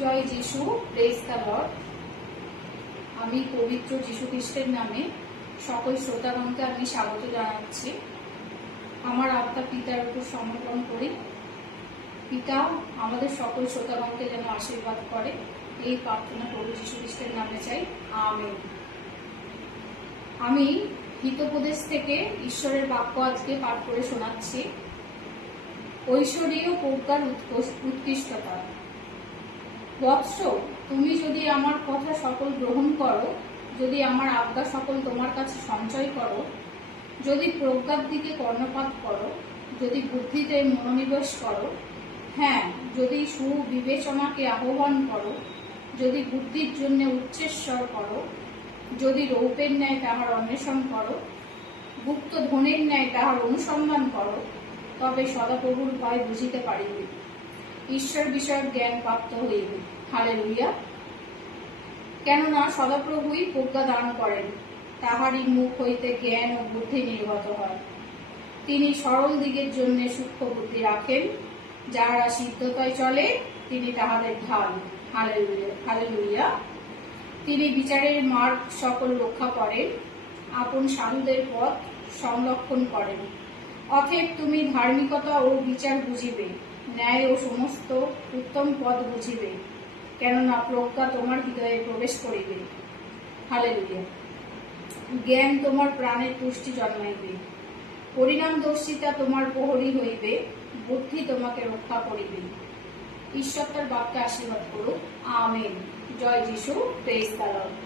জয় যিশু, praise the Lord. আমি পবিত্র যিশু খ্রিস্টের নামে সকল শ্রোতাগণকে আমি স্বাগত জানাচ্ছি। আমার আত্মা পিতার উপর সমর্পণ করি। পিতা আমাদের সকল শ্রোতাগণকে যেন আশীর্বাদ করে, এই প্রার্থনা প্রভু যিশু খ্রিস্টের নামে চাই, আমেন। আমি হিতোপদেশ থেকে ঈশ্বরের বাক্য আজকে পাঠ করে শোনাচ্ছি। ঐশ্বরীয় প্রজ্ঞার উৎকৃষ্টতা। বৎস, তুমি যদি আমার কথা সকল গ্রহণ করো, যদি আমার আজ্ঞা সকল তোমার কাছে সঞ্চয় করো, যদি প্রজ্ঞার দিকে কর্ণপাত করো, যদি বুদ্ধিতে মনোনিবেশ করো, হ্যাঁ, যদি সুবিবেচনাকে আহ্বান করো, যদি বুদ্ধির জন্য উচ্চেশ্বর করো, যদি রৌপের ন্যায় তাহার অন্বেষণ করো, গুপ্ত ধনের ন্যায় তাহার অনুসন্ধান করো, তবে সদাপ্রভুর ভয় বুঝিতে পারিবে, ঈশ্বর বিষয়ক জ্ঞান প্রাপ্ত হইবে। হালেলুয়া। কেননা সদাপ্রভুই প্রজ্ঞা দান করেন, তাহারই মুখ হইতে জ্ঞান ও বুদ্ধি নির্গত হয়। তিনি সরল দিকের জন্য সূক্ষ্ম বুদ্ধি রাখেন, যাহারা সিদ্ধতায় চলে তিনি তাহাদের ঢাল। Hallelujah, hallelujah. তিনি বিচারের মার্গ সকল রক্ষা করেন, আপন সাধুদের পথ সংরক্ষণ করেন। অতএব তুমি ধার্মিকতা ও বিচার বুঝিবে, ন্যায় ও সমস্ত উত্তম পথ বুঝিবে, কেননা প্রজ্ঞা তোমার হৃদয়ে প্রবেশ করিবে। হালেলুয়া। জ্ঞান তোমার প্রাণের পুষ্টি জন্মাইবে, পরিণামদর্শিতা তোমার প্রহরী হইবে, বুদ্ধি তোমাকে রক্ষা করিবে। ঈশ্বর তার বাক্যে আশীর্বাদ করুক, আমেন। জয় যিশু, প্রেজ দ্য লর্ড।